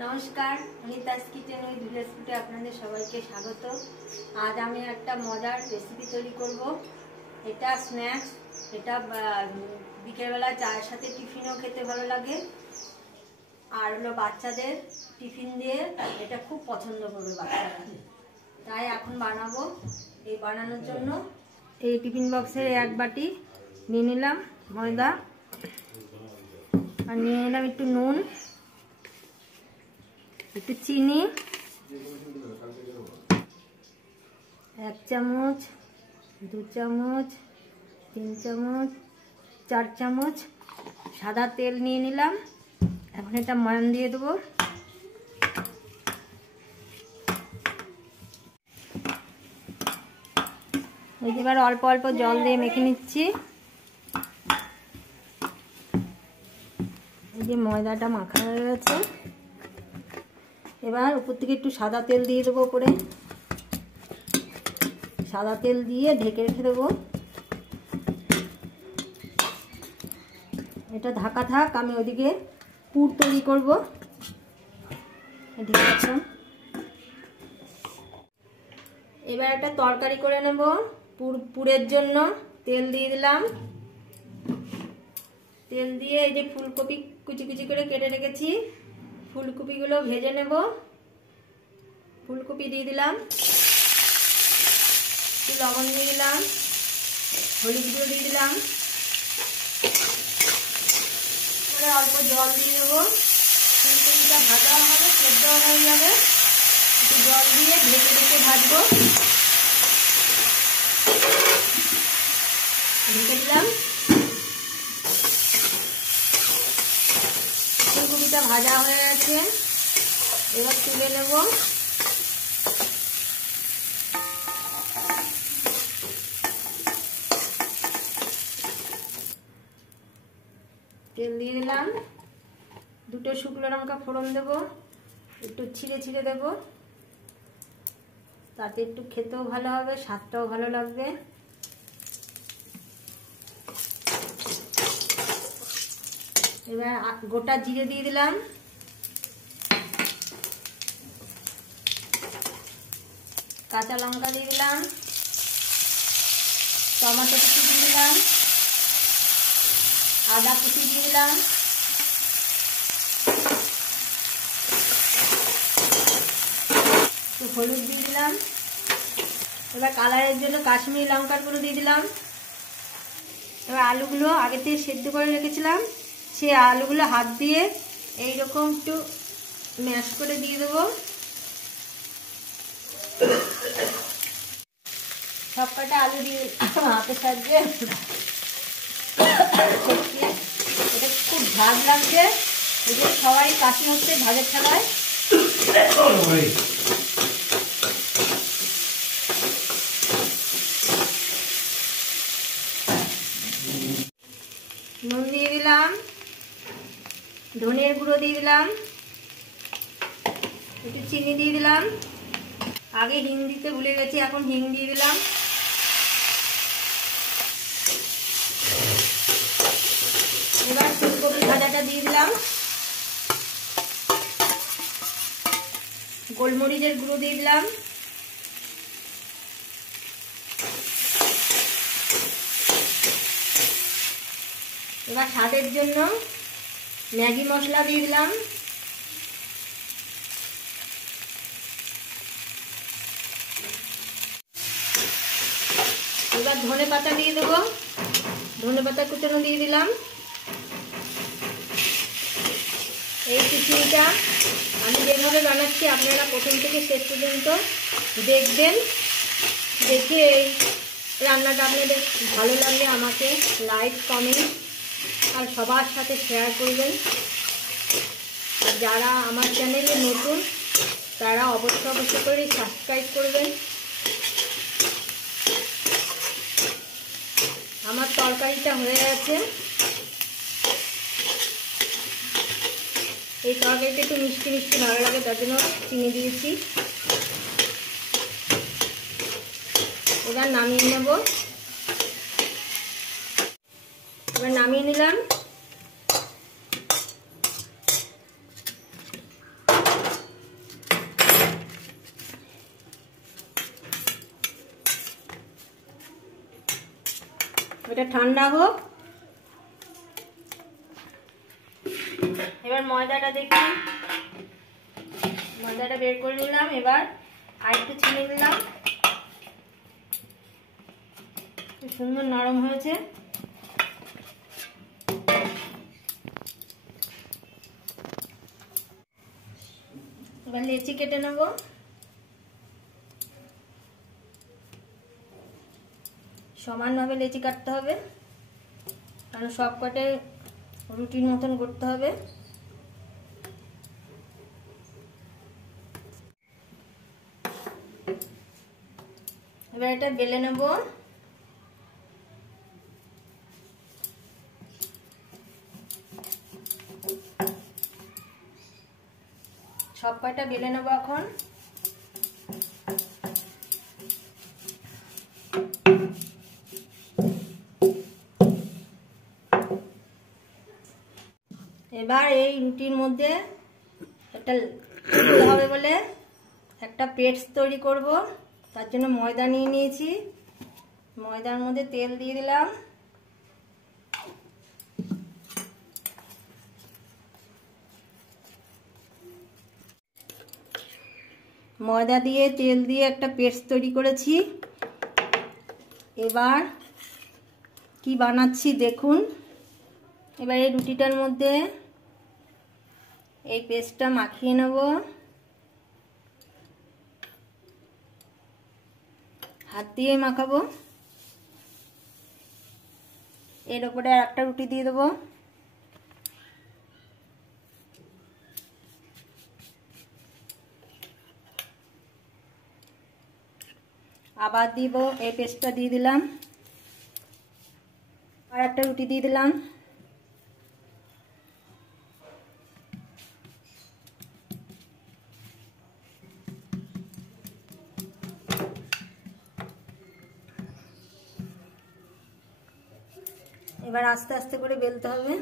नमस्कार अनिता's kitchen with village ফুডে আপনাদের সবাইকে স্বাগত। আজ আমি একটা মজার রেসিপি তৈরি করব। এটা স্ন্যাক্স, এটা বিকেলবেলা চায়ের সাথে টিফিনও খেতে ভালো লাগে, আর হলো বাচ্চাদের টিফিন দিয়ে এটা খুব পছন্দ করবে বাচ্চারা। তাই এখন বানাবো। এই বানানোর জন্য এই টিফিন বক্সের এক বাটি নিয়ে নিলাম ময়দা, আর নিয়ে নিলাম একটু নুন, একটু চিনি, 1 চামচ, 2 চামচ, 3 চামচ, 4 চামচ সাদা তেল নিয়ে নিলাম। এখন এটা ময়ান দিয়ে দেবো। এবার অল্প অল্প জল দিয়ে মেখে নিচ্ছি। এই যে ময়দাটা মাখা হয়ে গেছে, এবার উপর থেকে একটু সাদা তেল দিয়ে দেবো। উপরে সাদা তেল দিয়ে ঢেকে রেখে দেবো। এটা ঢাকা থাক, আমি ওদিকে পুর তৈরি করবো। এবার একটা তরকারি করে নেব। পুরের জন্য তেল দিয়ে দিলাম। তেল দিয়ে এই যে ফুলকপি কুচি কুচি করে কেটে রেখেছি, ফুলকপিগুলো ভেজে নেব। ফুলকপি দিয়ে দিলাম, একটু লবণ দিয়ে দিলাম, হলুদ গুঁড়ো দিয়ে দিলাম, অল্প জল দিয়ে দেবো। ফুলকপিটা ভাজা হবে, সেদ্ধ হয়ে যাবে। একটু জল দিয়ে ঢেকে ঢেকে ভাজবো। ঢেকে দিলাম। ফুলকপিটা ভাজা হয়ে গেছে, এবার তুলে নেব। তেল দিয়ে দিলাম, 2টো শুকনো লঙ্কা ফোড়ন দেব, একটু ছিঁড়ে ছিঁড়ে দেব, তাতে একটু খেতেও ভালো হবে, স্বাদটাও ভালো লাগবে। এবার গোটা জিরে দিয়ে দিলাম, কাঁচা লঙ্কা দিয়ে দিলাম, টমেটো কুচি দিয়ে দিলাম, আদা কুচি দিয়ে দিলাম, একটু হলুদ দিয়ে দিলাম। এবার কালারের জন্য কাশ্মীরি লঙ্কার গুঁড়ো দিয়ে দিলাম। এবার আলুগুলো আগে থেকে সেদ্ধ করে রেখেছিলাম, সেই আলুগুলো হাত দিয়ে এইরকম একটু ম্যাশ করে দিয়ে দেবো। সব কটা আলু দিয়ে হাতের সাহায্যে এটা খুব ঝাঁজ লাগছে। এই যে সবাই কাশি হচ্ছে ভাজের ছাড়ায়। নুন দিয়ে দিলাম, ধনিয়ার গুঁড়ো দিয়ে দিলাম, একটু চিনি দিয়ে দিলাম। আগে হিং দিতে ভুলে গেছি, এখন হিং দিয়ে দিলাম। এবার ফুলকপি ভাজাটা দিয়ে দিলাম, গোলমরিচের গুঁড়ো দিয়ে দিলাম, এবার স্বাদের জন্য ম্যাগি মশলা দিয়ে দিলাম। এবার ধনে পাতা দিয়ে দেবো, ধনে পাতা কুচানো দিয়ে দিলাম। এই খিচুড়িটা আমি যেভাবে বানাচ্ছি আপনারা প্রথম থেকে শেষ পর্যন্ত দেখবেন। দেখে এই রান্নাটা আপনাদের ভালো লাগলে আমাকে লাইক, কমেন্ট আর সবার সাথে শেয়ার করবেন। আর যারা আমার চ্যানেলে নতুন তারা অবশ্যই করে সাবস্ক্রাইব করবেন। আমার তরকারিটা হয়ে গেছে। এই তরকারিটা একটু মিষ্টি মিষ্টি ভালো লাগে, তার জন্য চিনি দিয়েছি। এবার নামিয়ে নেব। এবার নামিয়ে নিলাম। এটা ঠান্ডা হোক। এবার ময়দাটা দেখি, ময়দাটা বের করে নিলাম। এবার আরেকটু ছেলে দিলাম, খুব সুন্দর নরম হয়েছে। এবার লেচি কেটে নেব। সমানভাবে লেচি কাটতে হবে, কারণ সব কটে রুটির মতন করতে হবে। এবার এটা বেলে নেব। সব কয়টা বেলে নেব এখন। এবার এই রুটির মধ্যে একটা হবে বলে একটা পেস্ট তৈরি করব, তার জন্য ময়দা নিয়ে নিয়েছি। ময়দার মধ্যে তেল দিয়ে দিলাম। ময়দা দিয়ে তেল দিয়ে একটা পেস্ট তৈরি করেছি। এবার কি বানাচ্ছি দেখুন। এবার এই রুটিটার মধ্যে এই পেস্টটা মাখিয়ে নেব। হাত দিয়ে মাখাবো। এর উপরে আর একটা রুটি দিয়ে দেবো। আবার দিব, এই পেস্টটা দিয়ে দিলাম। আর একটা রুটি দিয়ে দিলাম। এবার আস্তে আস্তে করে বেলতে হবে।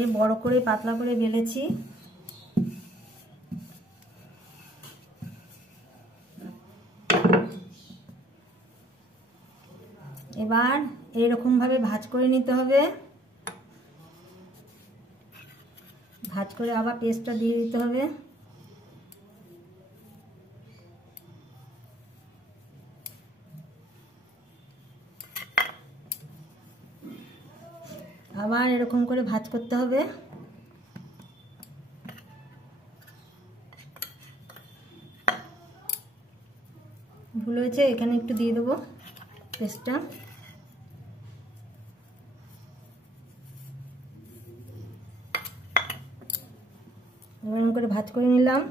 এই বড় করে পাতলা করে বেলেছি। এবার এইরকম ভাবে ভাঁজ করে নিতে হবে। ভাঁজ করে আবার পেস্টটা দিয়ে দিতে হবে। আবার এরকম করে ভাঁজ করতে হবে। ভুল হয়েছে, এখানে একটু দিয়ে দেবো পেস্টটা। এরকম করে ভাঁজ করে নিলাম।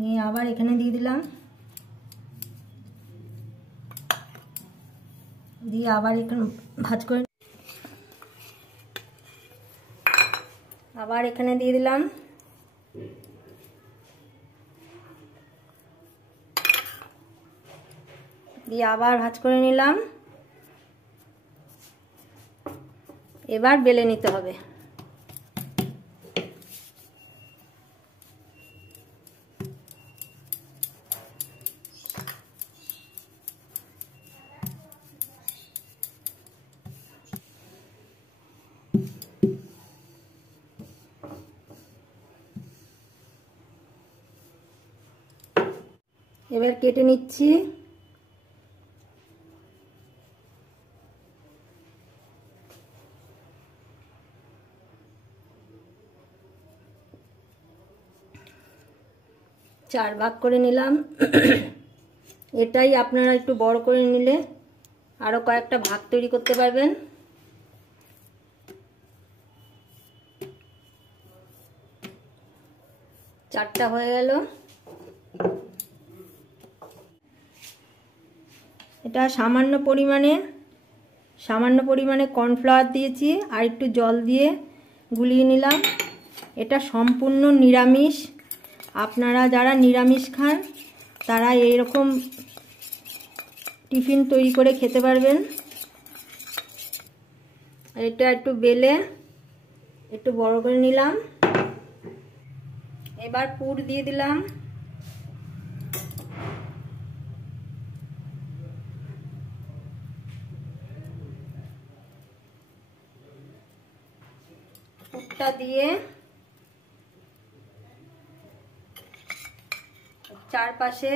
নিয়ে আবার এখানে দিয়ে দিলাম। দিয়ে আবার এখানে ভাঁজ করে আবার এখানে দিয়ে দিলাম। দিয়ে আবার ভাঁজ করে নিলাম। এবার বেলে নিতে হবে। এবার কেটে নিচ্ছি। চার ভাগ করে নিলাম। এটাই আপনারা একটু বড় করে নিলে আরো কয়েকটা ভাগ তৈরি করতে পারবেন। চারটা হয়ে গেল। এটা সামান্য পরিমাণে কর্নফ্লাওয়ার দিয়েছি, আর একটু জল দিয়ে গুলিয়ে নিলাম। এটা সম্পূর্ণ নিরামিষ। আপনারা যারা নিরামিষ খান তারা এইরকম টিফিন তৈরি করে খেতে পারবেন। আর এটা একটু বেলে একটু বড় করে নিলাম। এবার পুর দিয়ে দিলাম। পুরটা দিয়ে চারপাশে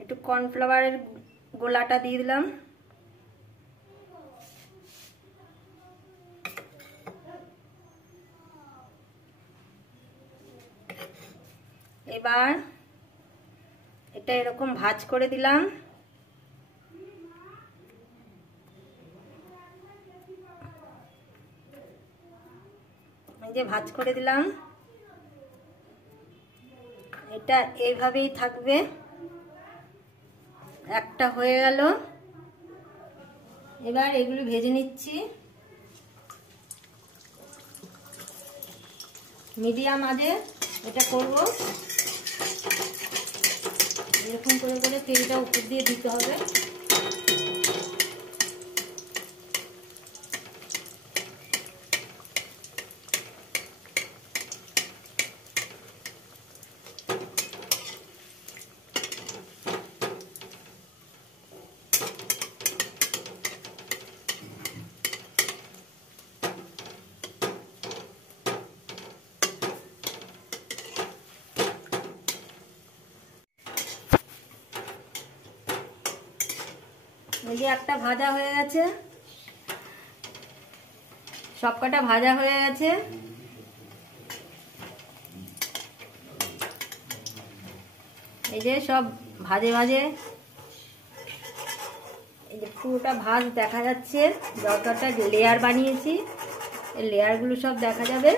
একটু কর্নফ্লাওয়ারের গোলাটা দিয়ে দিলাম। এবার এটা এরকম ভাঁজ করে দিলাম। এই যে ভাঁজ করে দিলাম, এটা এইভাবেই থাকবে। একটা হয়ে গেল। এবার এগুলো ভেজে নিচ্ছি। মিডিয়াম আঁচে এটা করব। এরকম করে করে তেলটা উপর দিয়ে দিতে হবে। এই যে একটা ভাজা হয়ে গেছে, সব কটা ভাজা হয়ে গেছে। এই যে সব ভাজে ভাজে এই যে পুরোটা ভাজ দেখা যাচ্ছে। যতটা লেয়ার বানিয়েছি এই লেয়ারগুলো সব দেখা যাবে।